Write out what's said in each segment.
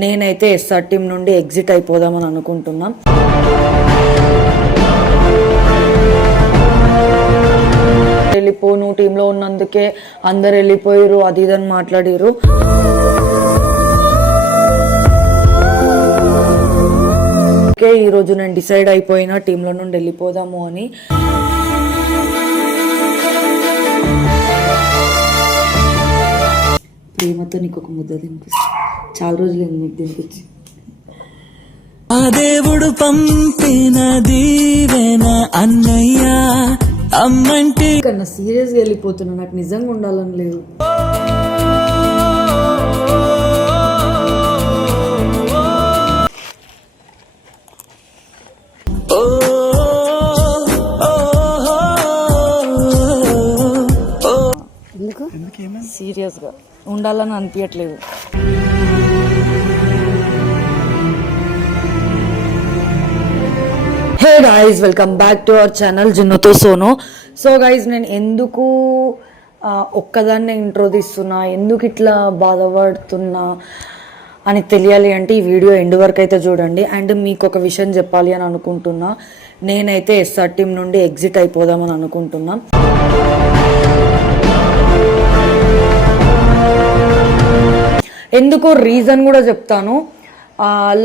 నేనైతే SR team నుండి exit అయిపోదామని అనుకుంటున్నా. వెళ్ళిపోను టీంలో ఉన్నందుకే అందరు వెళ్ళిపోయారు అది ఇది అని ఈ రోజు ఈరోజు నేను డిసైడ్ అయిపోయిన టీంలో నుండి వెళ్ళిపోదాము అని. ప్రేమతో నీకు ఒక ముద్ద తినిపిస్తుంది చాలా రోజులు నీకు తినిపించి ఆ దేవుడు పంపిన దీవెన అన్నయ్య అమ్మంటి కన్నా సీరియస్గా వెళ్ళిపోతున్నా నాకు నిజంగా ఉండాలని లేదు. ఓ, సీరియస్గా. ఉండాలని అనిపించట్లేదు hey guys welcome back to our channel జిన్నోతో సోనో. సో గైజ్ నేను ఎందుకు ఒక్కదాన్నే ఇంట్రో తీస్తున్నా? ఎందుకు ఇట్లా బాధపడుతున్నా అని తెలియాలి అంటే ఈ వీడియో ఎండ్ వరకు అయితే చూడండి. అండ్ మీకు ఒక విషయం చెప్పాలి అని అనుకుంటున్నా. నేనైతే ఎస్ఆర్ టీం నుండి ఎగ్జిట్ అయిపోదామని అనుకుంటున్నా. ఎందుకు రీజన్ కూడా చెప్తాను.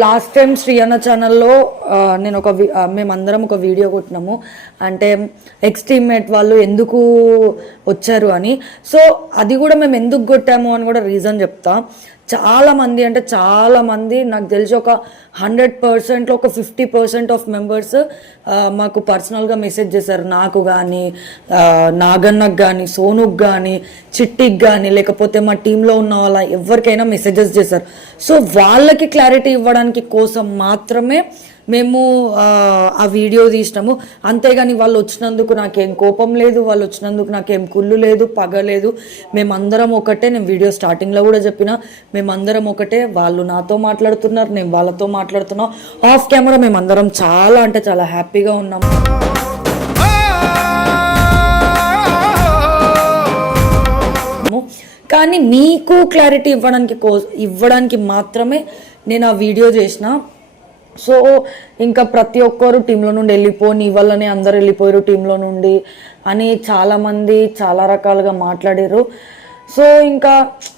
లాస్ట్ టైం శ్రీయన్న ఛానల్లో నేను ఒక మేమందరం ఒక వీడియో కొట్టినాము. అంటే ఎక్స్ టీమ్మేట్ వాళ్ళు ఎందుకు వచ్చారు అని. సో అది కూడా మేము ఎందుకు కొట్టాము అని కూడా రీజన్ చెప్తా. చాలామంది అంటే చాలామంది నాకు తెలిసి ఒక హండ్రెడ్ పర్సెంట్లో ఒక ఫిఫ్టీ పర్సెంట్ ఆఫ్ మెంబర్స్ మాకు పర్సనల్గా మెసేజ్ చేశారు. నాకు కానీ నాగన్నకు కానీ సోనుకు కానీ చిట్టికి కానీ లేకపోతే మా టీంలో ఉన్న వాళ్ళ ఎవరికైనా మెసేజెస్ చేశారు. సో వాళ్ళకి క్లారిటీ ఇవ్వడానికి కోసం మాత్రమే మేము ఆ, వీడియో తీసినాము. అంతేగాని వాళ్ళు వచ్చినందుకు నాకేం కోపం లేదు వాళ్ళు వచ్చినందుకు నాకేం కుళ్ళు లేదు పగ లేదు. మేమందరం ఒకటే నేను వీడియో స్టార్టింగ్లో కూడా చెప్పిన మేమందరం ఒకటే. వాళ్ళు నాతో మాట్లాడుతున్నారు నేను వాళ్ళతో మాట్లాడుతున్నా. ఆఫ్ కెమెరా మేమందరం చాలా అంటే చాలా హ్యాపీగా ఉన్నాము కానీ మీకు క్లారిటీ ఇవ్వడానికి కో ఇవ్వడానికి మాత్రమే నేను ఆ వీడియో చేసిన. సో ఇంకా ప్రతి ఒక్కరు టీంలో నుండి వెళ్ళిపో నీ వల్లనే అందరు వెళ్ళిపోయారు టీంలో నుండి అని చాలామంది చాలా రకాలుగా మాట్లాడారు సో ఇంకా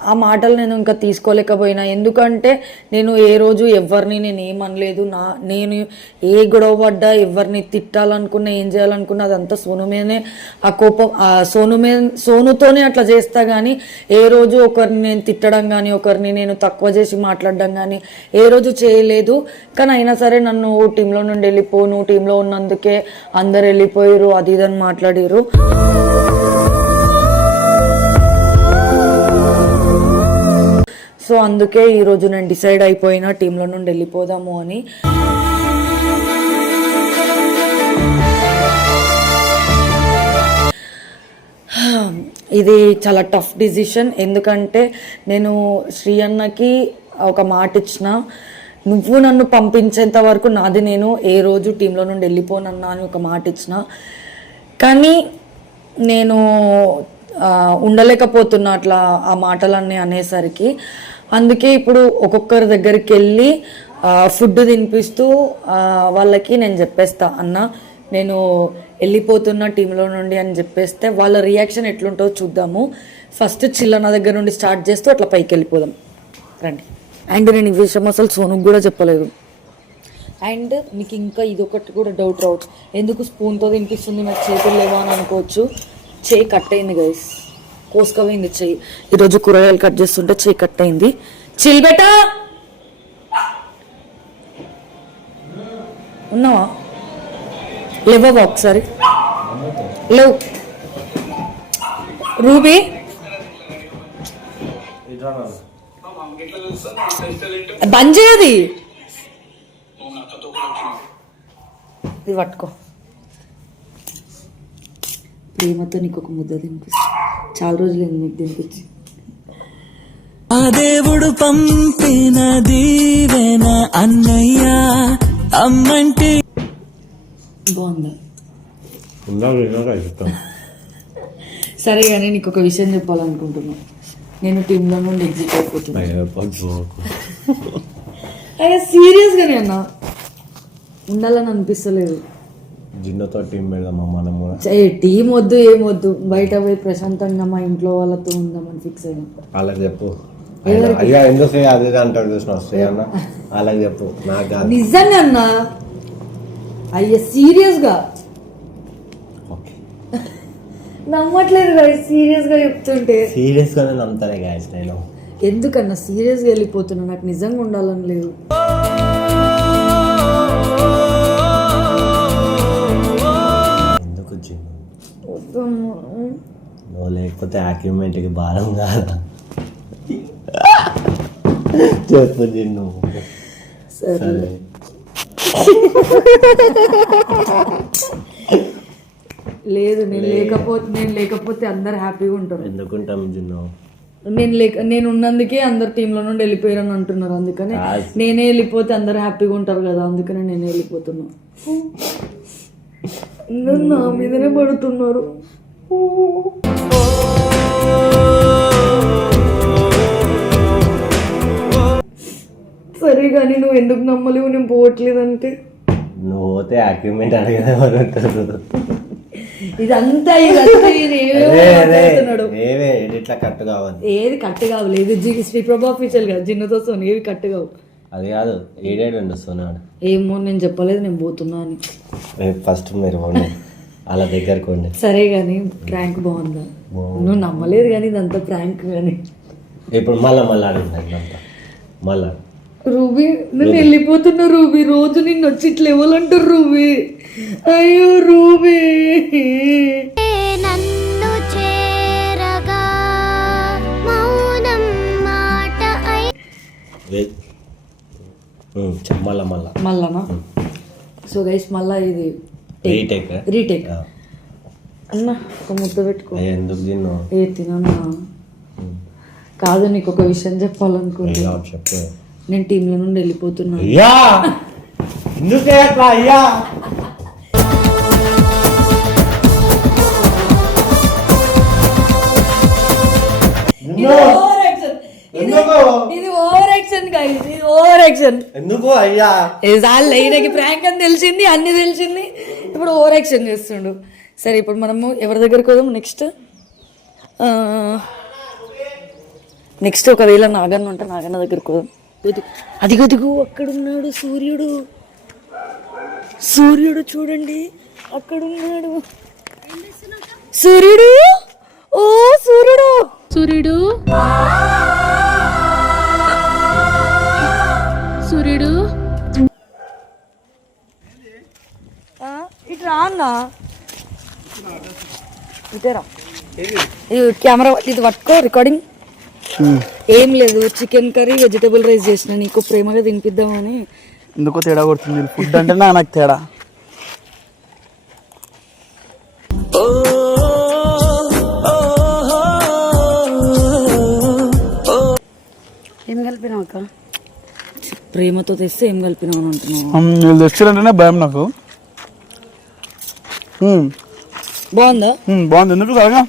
ఆ మాటలు నేను ఇంకా తీసుకోలేకపోయినా. ఎందుకంటే నేను ఏ రోజు ఎవరిని నేను ఏమనలేదు. నా నేను ఏ గొడవ పడ్డా ఎవరిని తిట్టాలనుకున్నా ఏం చేయాలనుకున్నా అదంతా సోను మీదనే ఆ కోపం ఆ సోను మీద సోనుతోనే అట్లా చేస్తా కానీ ఏ రోజు ఒకరిని నేను తిట్టడం కానీ ఒకరిని నేను తక్కువ చేసి మాట్లాడడం కానీ ఏ రోజు చేయలేదు. కానీ అయినా సరే నన్ను టీంలో నుండి వెళ్ళిపో నువ్వు టీంలో ఉన్నందుకే అందరు వెళ్ళిపోయారు అది ఇది అని మాట్లాడారు సో అందుకే ఈరోజు నేను డిసైడ్ అయిపోయిన టీంలో నుండి వెళ్ళిపోదాము అని. ఇది చాలా టఫ్ డిసిషన్ ఎందుకంటే నేను శ్రీ అన్నకి ఒక మాట ఇచ్చిన నువ్వు నన్ను పంపించేంత వరకు నాది నేను ఏ రోజు టీంలో నుండి వెళ్ళిపోనన్నా అని ఒక మాట ఇచ్చిన. కానీ నేను ఉండలేకపోతున్నా అట్లా ఆ మాటలన్నీ అనేసరికి. అందుకే ఇప్పుడు ఒక్కొక్కరి దగ్గరికి వెళ్ళి ఫుడ్ తినిపిస్తూ వాళ్ళకి నేను చెప్పేస్తా అన్న నేను వెళ్ళిపోతున్న టీంలో నుండి అని చెప్పేస్తే వాళ్ళ రియాక్షన్ ఎట్లుంటుందో చూద్దాము. ఫస్ట్ చిల్లన్న దగ్గర నుండి స్టార్ట్ చేస్తూ అట్లా పైకి వెళ్ళిపోదాం. రండి. అండ్ నేను ఈ విషయం అసలు సోనుకు కూడా చెప్పలేదు. అండ్ మీకు ఇంకా ఇదొకటి కూడా డౌట్ రావచ్చు. ఎందుకు స్పూన్తో తినిపిస్తుంది? నాకు చేతులు లేవా అని అనుకోవచ్చు. చేయి కట్ అయింది గైస్ కోసుకపోయింది చెయ్యి. ఈరోజు కూరగాయలు కట్ చేస్తుంటే చెయ్యి కట్ అయింది. చిల్బెట ఉన్నావా? లేవా ఒకసారి? లేవు. రూబీ? బంద్ చేయది ఇది పట్టుకో. ప్రేమతో నీకు ఒక ముద్ద తినిపిస్తుంది చాలా రోజులు నీకు తినిపించి. ఆ దేవుడు పంపిన దీవెన అన్నయ్య అమ్మంటి బాగుందా? చెప్తాం. సరే కానీ నీకు ఒక విషయం చెప్పాలనుకుంటున్నా. నేను టీంలో నుండి ఎగ్జిట్ అయిపోతున్నా. అయ్యా సీరియస్గానే అన్న. ఉండాలని అనిపిస్తలేదు. జిన్నతో టీం పెడదామా మనం కూడా? టీం వద్దు ఏం వద్దు. బయట పోయి ప్రశాంతంగా మా ఇంట్లో వాళ్ళతో ఉందామని ఫిక్స్ అయినా. వాళ్ళకి చెప్పు. అయ్యా ఎందుకు శ్రీ అది అంటాడు చూసిన శ్రీ అన్న. వాళ్ళకి చెప్పు. నాకు కాదు. నిజంగా అన్న? అయ్యా సీరియస్గా? నమ్మట్లేదు కదా సీరియస్గా చెప్తుంటే. సీరియస్ గానే నమ్ముతానే గాయస్ నేను. ఎందుకన్నా? సీరియస్గా వెళ్ళిపోతున్నా. నాకు నిజంగా ఉండాలని లేదు. నువ్వు లేకపోతే ఆక్యుమెంట్కి భారం కాదా? చెప్పు జిన్ను సరే. లేదు నేను లేకపోతే నేను లేకపోతే అందరు హ్యాపీగా ఉంటారు. ఎందుకుంటాం జిన్ను నేను లేక నేను ఉన్నందుకే అందరు టీంలో నుండి వెళ్ళిపోయారని అంటున్నారు అందుకని. నేనే వెళ్ళిపోతే అందరు హ్యాపీగా ఉంటారు కదా అందుకని నేనే వెళ్ళిపోతున్నా. నా మీదనే పడుతున్నారు. సరే కానీ నువ్వు ఎందుకు నమ్మలేవు? నేను పోవట్లేదంటే. నువ్వు పోతే ఆక్యుమెంట్ ఉంటారు? ఇదంతా ఇదంతా ఎడిట్లా కట్టు కావాలి? ఏది కట్టు కావాలి ఇది జి శ్రీ ప్రభా ఆఫీషియల్ కదా జిన్నతో సోని ఏవి కట్టు కావు? అది కాదు ఏడేడు వస్తున్నాడు ఏమో నేను చెప్పలేదు నేను పోతున్నా అని. ఫస్ట్ మీరు అలా దగ్గరకు ఉండి. సరే కానీ ప్రాంక్ బాగుందా? నువ్వు నమ్మలేదు కానీ ఇదంతా ప్రాంక్ కానీ ఇప్పుడు మళ్ళా మళ్ళీ అడుగుతాను మళ్ళా. రూబీ నేను వెళ్ళిపోతున్నా రూబీ రోజు నిన్ను వచ్చి ఇట్లా ఇవ్వాలంటారు రూబీ. అయ్యో రూబీ. నన్ను చేరగా మౌనం మాట మళ్ళా మళ్ళా. మళ్ళానా? సో గైస్ మళ్ళా ఇది రీటేక్ రీటేక్ అన్న ఒక ముద్ద పెట్టుకో. ఎందుకు తిన్ను ఏ తినన్నా కాదు నీకు ఒక విషయం చెప్పాలనుకుంటున్నా అయ్యా చెప్పు. నేను టీంలో నుండి వెళ్ళిపోతున్నా. అయ్యా! ఎందుకే అట్లా అయ్యా? ఇది ఓవర్ యాక్షన్ ఇది ఓవర్ యాక్షన్ ఎందుకు అయ్యా? ప్రాంక్ అని తెలిసింది అన్ని తెలిసింది. ఇప్పుడు ఓవర్ యాక్షన్ చేస్తుండు. సరే ఇప్పుడు మనము ఎవరి దగ్గరికి పోదాం? నెక్స్ట్ నెక్స్ట్ ఒకవేళ నాగన్న ఉంటే నాగన్న దగ్గరికి పోదాం. అదిగో- దిగు అక్కడున్నాడు సూర్యుడు. సూర్యుడు చూడండి అక్కడున్నాడు. సూర్యుడు? ఓ సూర్యుడు! సూర్యుడు? ఇది కెమెరా ఇది పట్టుకో రికార్డింగ్ ఏం లేదు చికెన్ కర్రీ వెజిటబుల్ రైస్ చేసిన. నీకు ప్రేమగా తినిపిద్దామని. ఎందుకో తేడా కొడుతుంది ఫుడ్ అంటే నా నాకు తేడా. ఓ ఓ, ఓ, ఏం కలిపినావు అక్క? ప్రేమతో తెస్తే ఏం కలిపినావు అని అంటున్నావు? తెచ్చారంటేనే భయం నాకు. బాగుందా? మ్మ్, బాగుంది. ఎందుకు సరగా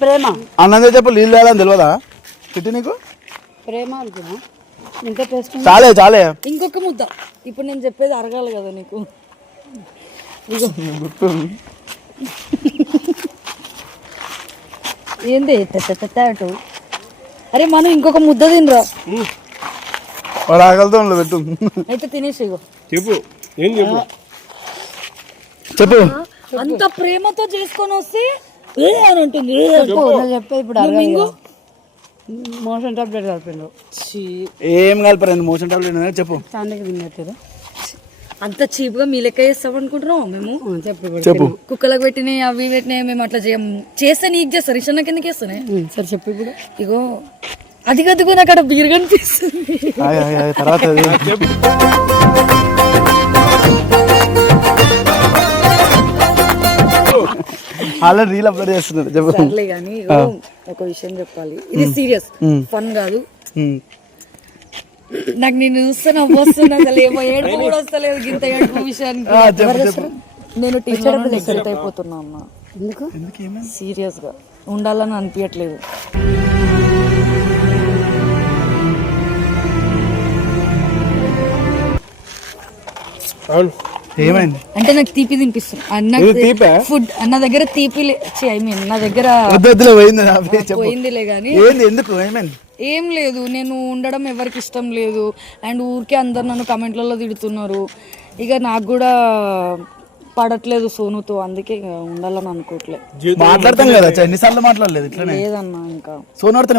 ప్రేమ. అన్నందే చెప్పు నీళ్ళు తేయాలని తెలియదా తిట్టి నీకు? ప్రేమ కలిపినా ఇంకా టేస్ట్ చాలే చాలే. ఇంకొక ముద్ద. ఇప్పుడు నేను చెప్పేది అరగాలి కదా నీకు. ఏంది? అటు. అరే మనం ఇంకొక ముద్ద తినరా? ఆకలితో ఉండదు పెట్టు. అయితే తినేసి ఇగో. చెప్పు. ఏం చెప్పు? చెప్పు. అంత ప్రేమతో చేసుకొని వస్తే ఏ అని అని. చెప్పే. ఇప్పుడు. మోషన్ టాబ్లెట్ కలిపిండు. ఏం కలిపారండి మోషన్ టాబ్లెట్ చెప్పు. తిన్నట్లేదు అంత చీప్గా మీ లెక్క చేస్తాం అనుకుంటున్నావు మేము? చెప్పు కుక్కలకు పెట్టినాయి అవి పెట్టినాయి మేము అట్లా చేయం. చేస్తే నీకు చేస్తారు ఇషన్న కిందకి వేస్తానే ఉమ్, సరే చెప్పు ఇప్పుడు. ఇగో అది కదుగో నాకు అక్కడ బిరు కనిపిస్తుంది ఆయ్, ఆయ్, ఆయ్, తర్వాత అలా రీల్ అప్లోడ్ చేస్తున్నాడు చెప్పలే కానీ ఒక విషయం చెప్పాలి. ఇది సీరియస్ ఫన్ కాదు. నాకు నేను చూస్తున్నా వస్తున్నా అసలు ఏమో ఏడు కూడా వస్తలేదు ఇంత ఏడుపు విషయానికి. నేను టీచర్ ఎగ్జిట్ అయిపోతున్నా అమ్మ ఎందుకు? సీరియస్గా. ఉండాలని అనిపించట్లేదు అవును. ఏమైంది? అంటే నాకు తీపి తినిపిస్తుంది. అన్న? ఫుడ్ నా దగ్గర తీపి ఐ మీన్ నా దగ్గర పోయిందిలే కానీ ఏంది ఎందుకు? ఏమైంది? ఏం లేదు నేను ఉండడం ఎవరికి ఇష్టం లేదు. అండ్ ఊరికే అందరు నన్ను కమెంట్లలో తిడుతున్నారు. ఇక నాకు కూడా పడట్లేదు సోనుతో అందుకే ఇక ఉండాలని అనుకోవట్లేదు మాట్లాడతాం కదా ఎన్నిసార్లు మాట్లాడలేదు ఇట్లనే? లేదన్నా ఇంకా.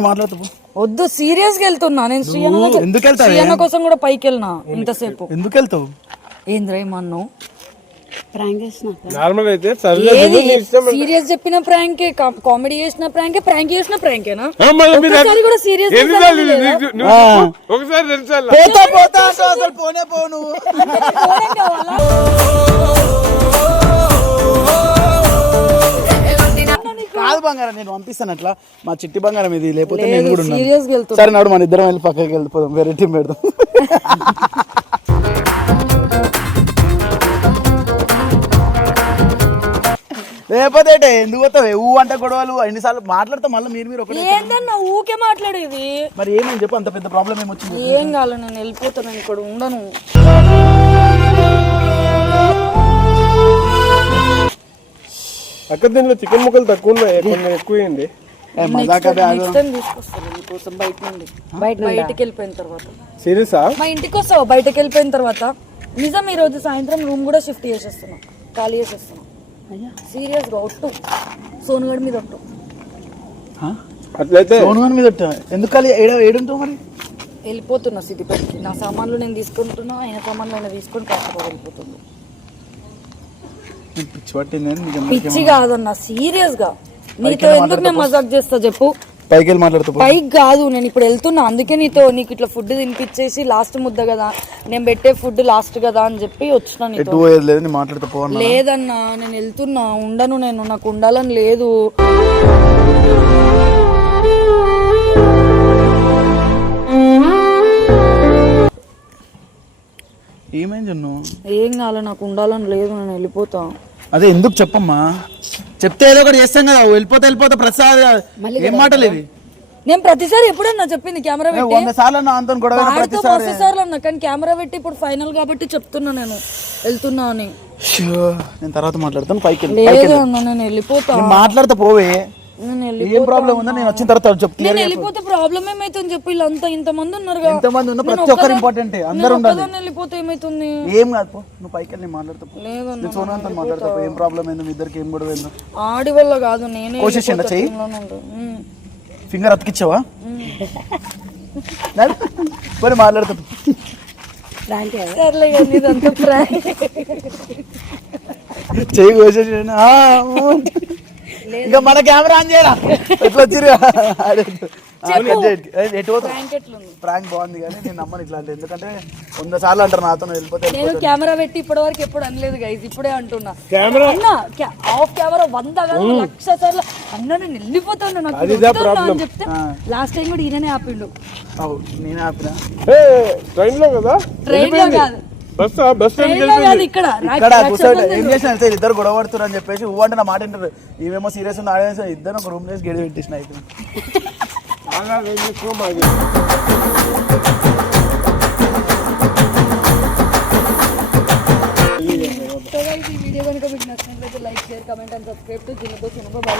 మాట్లాడుతూ. వద్దు సీరియస్గా వెళ్తున్నా. నేను? శ్రీయన్న కోసం కూడా పైకి వెళ్ళినా ఇంతసేపు. ఎందుకు వెళ్తావు? ఏంద్ర ప్రాంక్ నార్మల్ అయితే సీరియస్ చెప్పిన ప్రాంకే కామెడీ చేసిన ప్రాంకే ప్రాంక్ చేసిన ప్రాంకేనా కూడా సీరియస్. ఒకసారి పోతా పోతా అసలు పోనే పో నువ్వు. కాదు బంగారం నేను పంపిస్తాను అట్లా. మా చిట్టి బంగారం ఇది లేకపోతే నేను కూడా సరే నాడు మన ఇద్దరం వెళ్ళి పక్కకి వెళ్ళిపోదాం. వేరే టీం పెడదాం. లేకపోతే ఏంటి? ఎందుకు పోతావు? ఊ అంటే గొడవలు? ఎన్నిసార్లు మాట్లాడతాం మళ్ళీ మీరు మీరు ఒకటే ఏందన్నా ఊకే మాట్లాడేది మరి ఏమని చెప్పు? అంత పెద్ద ప్రాబ్లం ఏమొచ్చింది ఏం కాదు నేను వెళ్ళిపోతాను ఇక్కడ ఉండను. అక్క దీనిలో చికెన్ ముక్కలు తక్కువ ఉన్నాయి కొన్ని ఎక్కువ అయింది బయటికి వెళ్ళిపోయిన తర్వాత. సీరియసా? మా ఇంటికి వస్తావు? బయటకు వెళ్ళిపోయిన తర్వాత? నిజం ఈ రోజు సాయంత్రం రూమ్ కూడా షిఫ్ట్ చేసేస్తున్నాం ఖాళీ చేసేస్తున్నాం. సీరియస్గా ఒట్టు. సోనుగడ్ మీద ఒట్టు. అట్లయితే సోను మీద పెట్టా. ఎందుకు ఏడుంటావు మరి? వెళ్ళిపోతున్నా సిద్దిపేటకి నా సామాన్లు నేను తీసుకుంటున్నా ఆయన సామాన్లు ఆయన తీసుకొని కాకపోతే వెళ్ళిపోతుంది పిచ్చి పట్టింది అని నీకు పిచ్చి కాదన్న సీరియస్గా నీతో ఎందుకు నేను మజాక్ చేస్తా చెప్పు. పైకి వెళ్ళి మాట్లాడుతూ. పైకి కాదు నేను ఇప్పుడు వెళ్తున్నా. అందుకే నీతో నీకు ఇట్లా ఫుడ్ తినిపించేసి లాస్ట్ ముద్ద కదా. నేను పెట్టే ఫుడ్ లాస్ట్ కదా అని చెప్పి వచ్చిన నీతో. ఎటు పోయేది లేదు నేను మాట్లాడుతూ పో అన్నా. లేదన్నా నేను వెళ్తున్నా. ఉండను నేను నాకు ఉండాలని లేదు. ఏమైంది ఏం కాలే నాకు ఉండాలని లేదు నేను వెళ్ళిపోతా. అదే ఎందుకు చెప్పమ్మా? చెప్తే ఏదో ఒకటి చేస్తాం కదా వెళ్ళిపోతే వెళ్ళిపోతే ప్రసాద్ ఏం మాటలు ఇవి? నేను ప్రతిసారి ఎప్పుడన్నా చెప్పింది కెమెరా పెట్టి. సార్లు నా అంతా గొడవ అయిన వాడితో ప్రతిసారి. మస్తు సార్లు అన్నా కానీ కెమెరా పెట్టి ఇప్పుడు ఫైనల్ కాబట్టి చెప్తున్నా నేను. వెళ్తున్నా అని. నేను తర్వాత మాట్లాడతాను పైకి లేదు అన్న నేను వెళ్ళిపోతా. మాట్లాడతా పోవే. ఏం ప్రాబ్లం ఉందో? నేను వచ్చిన తర్వాత చెప్తా నేను వెళ్ళిపోతే ప్రాబ్లం ఏమైతుంది చెప్పు? వీళ్ళంతా ఇంతమంది ఉన్నారు కదా. ఎంతమంది ఉన్నా నేను ప్రతి ఒక్కరు ఇంపార్టెంట్ అందరు ఉండాలి. వెళ్ళిపోతే ఏమైతుంది? ఏం కాదు పో. నువ్వు పైకి వెళ్ళి నేను మాట్లాడతా పో. లేదన్న నేను సోనంతో మాట్లాడతా పో. ఏం ప్రాబ్లం ఏందో? మీ ఇద్దరికి ఏం గొడవ ఏందో? ఆడి వల్ల కాదు నేనే కోసేసిండా వెళ్ళిపోతా చెయ్యి? ఫింగర్ అతికిచ్చావా? నడు. పోనీ మాట్లాడతా పో. సర్లే ఇదంతా prank. ఇంకా మన కెమెరా ఆన్ చేయరా? ఎట్లా ఎట్లుంది? ప్రాంక్ బాగుంది కానీ నేను నమ్మను ఇట్లాంటి ఎందుకంటే వంద సార్లు అంటారు నాతో వెళ్ళిపోతే నేను కెమెరా పెట్టి ఇప్పటి వరకు ఎప్పుడు అనలేదు గైస్ ఇప్పుడే అంటున్నా. కెమెరా ఆఫ్ కెమెరా వంద కాదు లక్ష సార్లు. అన్న నేను వెళ్ళిపోతాను నాకు. అని చెప్తే లాస్ట్ టైం కూడా ఈయననే ఆపిండు. అవు నేను ఆపిన? ట్రైన్లో కదా? ట్రైన్లో కాదు. బస్ బస్ ఇక్కడ. ఏం చేసిన? ఇద్దరు గొడవ పడుతున్నారు అని చెప్పేసి ఊ అంటే నా మాట వింటారు ఇవేమో సీరియస్ ఉంది ఆడేసి ఇద్దరు ఒక రూమ్ చేసి గడి పెట్టేసిన అయితే ఈ వీడియో కనుక మీకు నచ్చినట్లయితే like share comment and subscribe to bye